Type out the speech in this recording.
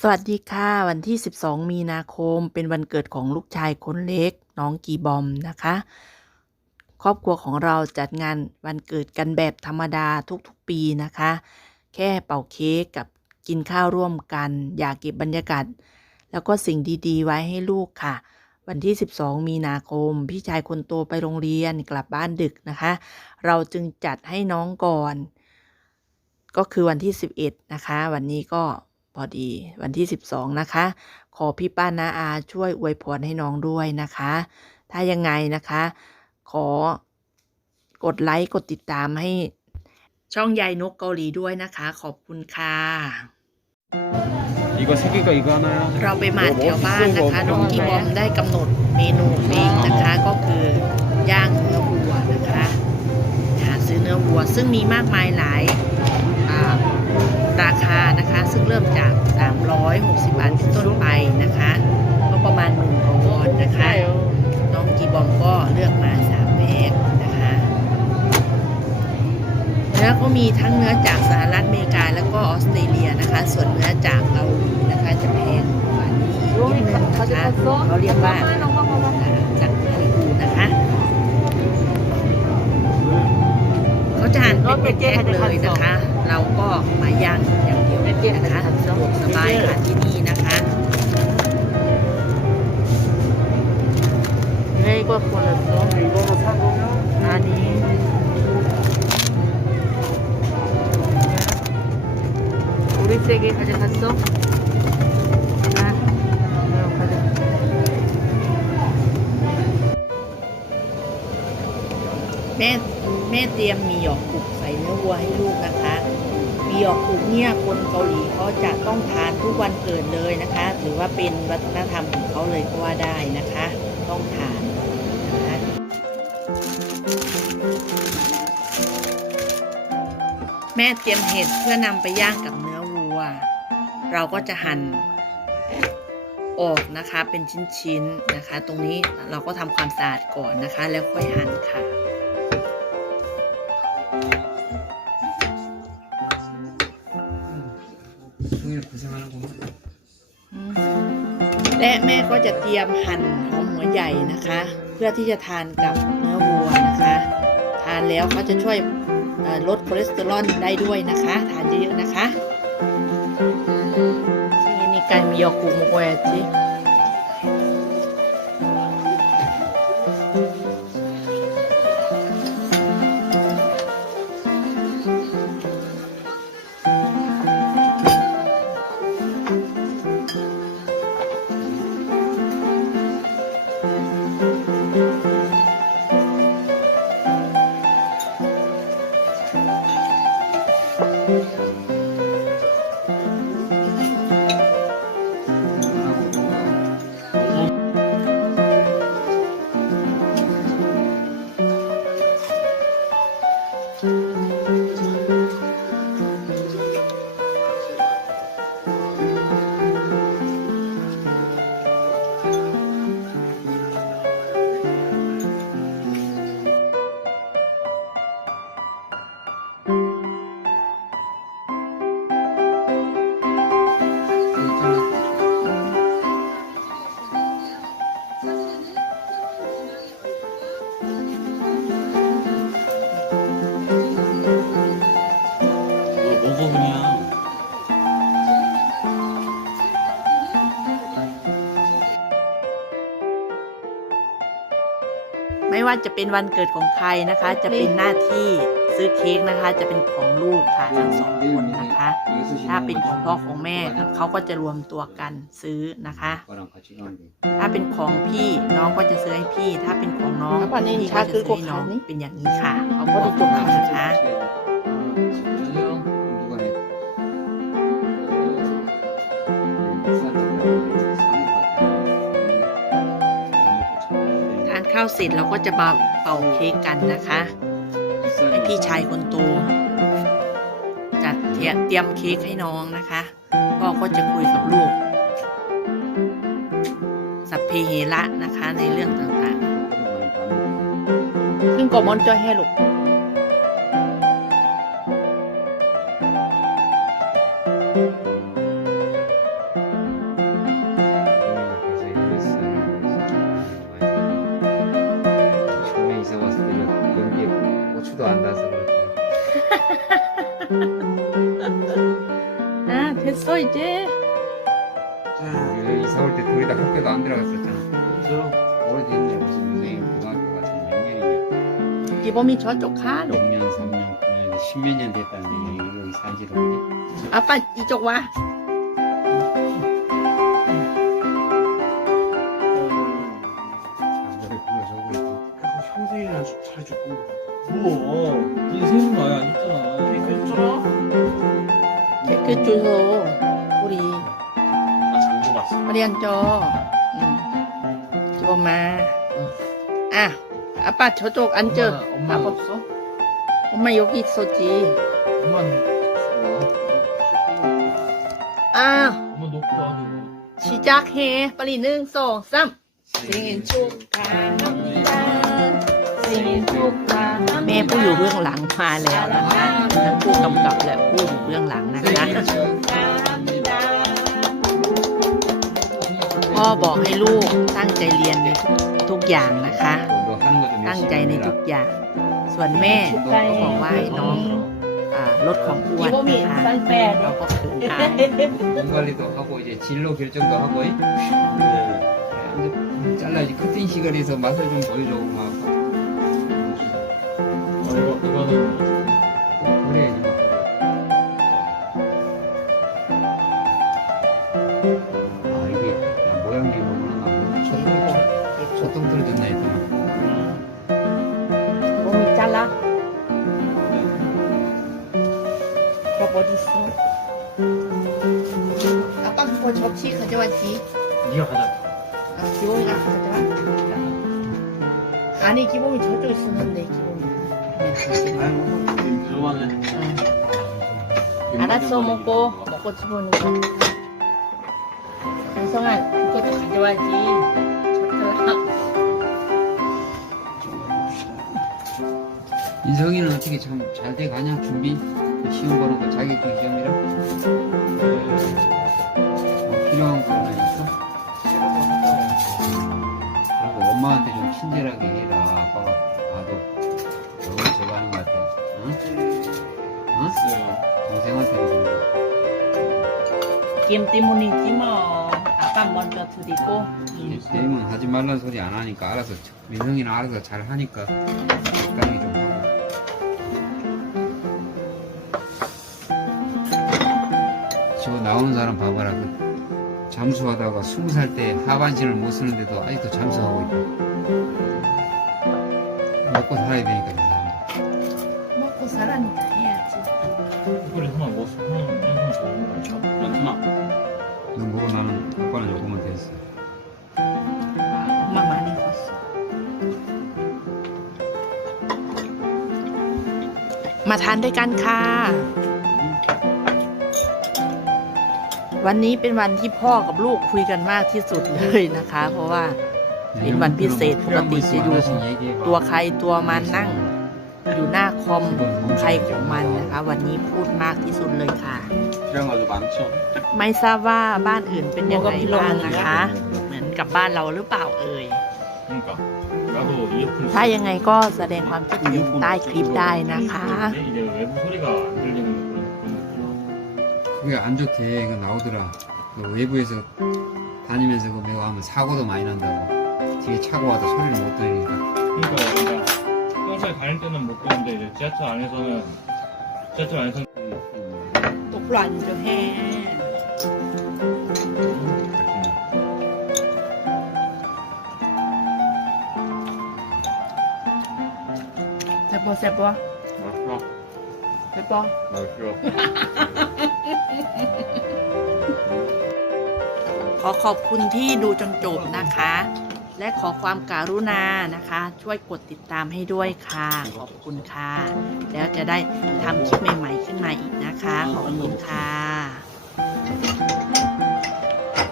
สวัสดีค่ะ วันที่ 12 มีนาคม เป็นวันเกิดของลูกชายคนเล็ก น้องกีบอมนะคะ ครอบครัวของเราจัดงานวันเกิดกันแบบธรรมดาทุกๆปีนะคะ แค่เป่าเค้กกับกินข้าวร่วมกัน อยากเก็บบรรยากาศ แล้วก็สิ่งดีๆ ไว้ให้ลูกค่ะ วันที่ 12 มีนาคม พี่ชายคนโตไปโรงเรียนกลับบ้านดึกนะคะ เราจึงจัดให้น้องก่อน ก็คือวันที่ 11 นะคะ วันนี้ก็ พอดีวันที่ 12 นะคะ ขอพี่ป้านาอาช่วยอวยพรให้น้องด้วยนะคะ ถ้ายังไงนะคะ ขอกดไลค์กดติดตามให้ช่องยายนกเกาหลีด้วยนะคะ ขอบคุณค่ะ 이거 세 개가 이거 하나요? เราไปมาแถวบ้านนะคะ น้องกีบอมได้กำหนดเมนูเองนะคะ ก็คือย่างเนื้อวัวนะคะหาซื้อเนื้อวัว ซึ่งมีมากมายหลายอ่า ราคานะคะ ซึ่งเริ่มจาก 360 บาทเป็นต้นไปนะคะก็ประมาณ1วอนนะคะ น้องกีบอมก็เลือกมา 3แพ็คนะคะเนื้อก็มีทั้งเนื้อจากสหรัฐอเมริกาแล้วก็ออสเตรเลียนะคะ ส่วนเนื้อจากเกาหลีนะคะจะแพงกว่านี้อีกนิดนึงนะคะเขาเรียกว่าจากมาริบูนะคะเขาจะหั่นเป็นแพ็คๆเลยนะคะ เราก็มาย่างอย่างเดียวนะคะสะดวกสบายค่ะที่นี่นะคะ 왜 이거 골랐어? 이거로 사놓으면 아니. 우리 세개 가져갔어? 아, 이거 가져. แม่แม่เตรียมมีหยอกปุกใส่เนื้อวัวให้ลูกนะคะ มี หยอกปุกเนี่ยคนเกาหลีเขาจะต้องทานทุกวันเกิดเลยนะคะ ถือว่าเป็นวัฒนธรรมของเขาเลยก็ว่าได้นะคะ ต้องทานนะคะแม่เตรียมเห็ดเพื่อนำไปย่างกับเนื้อวัว เราก็จะหั่นออกนะคะเป็นชิ้นๆนะคะ ตรงนี้เราก็ทำความสะอาดก่อนนะคะ แล้วค่อยหั่นค่ะ และแม่ก็จะเตรียมหั่นหอมหัวใหญ่นะคะ เพื่อที่จะทานกับเนื้อวัวนะคะ ทานแล้วเขาจะช่วยเอ่อลดคอเลสเตอรอลได้ด้วยนะคะ ทานเยอะๆนะคะนี่นี่ไก่มียอกุโมโกยจิ ว่าจะเป็นวันเกิดของใครนะคะ จะเป็นหน้าที่ซื้อเค้กนะคะ จะเป็นของลูกค่ะทั้งสองคนนะคะ ถ้าเป็นของพ่อของแม่เขาก็จะรวมตัวกันซื้อนะคะ ถ้าเป็นของพี่น้องก็จะซื้อให้พี่ ถ้าเป็นของน้องพี่ก็จะซื้อให้น้องเป็นอย่างนี้ค่ะเขาก็ดีจบนะคะ ข้าวเสร็จเราก็จะมาเป่าเค้กกันนะคะให้พี่ชายคนโตจัดเตรียมเค้กให้น้องนะคะพ่อก็จะคุยกับลูก สัพเพเหระนะคะในเรื่องต่างๆขึ้นก่อมอนจ้อยให้ลูก 아 됐어 이제. 자 이사 올 때 거의 다 학교도 안 들어갔었잖아. 그래서 오래됐네 무슨 선생님 고등학교가 지금 몇 년이냐? 기범이 저쪽 가. 6년 3년 9년 10몇 년 됐다는 여기 산지로 아빠 이쪽 와. 깨끗 줘서 우리 봤어 우리 앉아. 응. 기범아. 아, 아빠 저쪽 앉아. 엄마 아빠. 없어? 엄마 여기 있었지. 엄마는 아, 엄마 놓고 와도 시작해. 빨리 능, 송, 삼. 생일 축하합니다. 생일 축하합니다. แม่ผู้อยู่เบื้องหลังมาแล้วนะคะทั้งผู้กำกับและผู้อยู่เบื้องหลังนะคะ พ่อบอกให้ลูกตั้งใจเรียนในทุกอย่างนะคะ 너 하는 거좀 ตั้งใจในทุกอย่าง ส่วนแม่ก็บอกว่าให้น้องอ่าลดความอ้วนนะคะเราก็ขืนอาย 몸 관리도 하고 이제 진로 결정도 하고 이? 네. 그래, 이제 잘라야지 커팅 시간에서 맛을 좀 보여주고 막 어, 이거, 이거는 그래야지 막아 이게 야, 모양이 뭐구나 나 소똥 떨어졌나 했더니 몸이 잘라. 밥 어딨어? 아빠 그거 접시 가져왔지? 네가 가자 아, 기범이가 가져와? 아니 기범이 저쪽 있었는데 기범이 아이고. 알았어 먹고. 먹고 집어넣어. 유성아 그것도 가져와지. 젓가락 인성이는 어떻게 참 잘 돼 가냐? 준비? 시험 보는 거 자격증 시험이라? 뭐 필요한 거나 있어? 그리고 엄마한테 좀 친절하게 해라. 아빠가 나도 김 때문에 찜어 아빠 먼저 드리고 대임은 하지 말란 소리 안 하니까 알아서 민성이는 알아서 잘 하니까 적당히 좀 하고. 저 나오는 사람 봐봐라. 그 잠수하다가 스무 살 때 하반신을 못 쓰는데도 아직도 잠수하고 있고 먹고 살아야 되니까 너 먹고 나는 아빠는 요거면 됐어 엄마 많이 컸어 มาทานด้วยกันค่ะ วันนี้เป็นวันที่พ่อกับลูกคุยกันมากที่สุดเลยนะคะ เพราะว่า เป็นวันพิเศษปกติจะอยู่ ตัวใครตัวมันนั่ง อยู่หน้าคอมของใครของมันนะคะ วันนี้พูดมากที่สุดเลยค่ะ 그냥 아주 많죠 ไม่ทราบว่าบ้านอื่นเป็นยังไงบ้างนะคะ เหมือนกับบ้านเราหรือเปล่าเอ่ย 그러니까 나도 이어폰 ถ้ายังไงก็แสดงความคิดเห็นใต้คลิปได้นะคะ 이제 외부 소리가 안 들리는 그런 그런 그게 안 좋대 그 나오더라 그 외부에서 다니면서 그 매우 하면 사고도 많이 난다고 뒤에 차고 와도 소리를 못 들으니까 그러니까 그러니까 평소에 다닐 때는 못 듣는데 이제 지하철 안에서는 지하철 안에서는 ตกหล่อนจะแห้แซ่บปะแซ่บปะ 맛있어 แซ่บปะ 맛있어 ขอขอบคุณที่ดูจนจบนะคะ และขอความการุณานะคะ ช่วยกดติดตามให้ด้วยค่ะ ขอบคุณค่ะ แล้วจะได้ทำคลิปใหม่ ๆ ขึ้นมาอีกนะคะ ขอบคุณค่ะ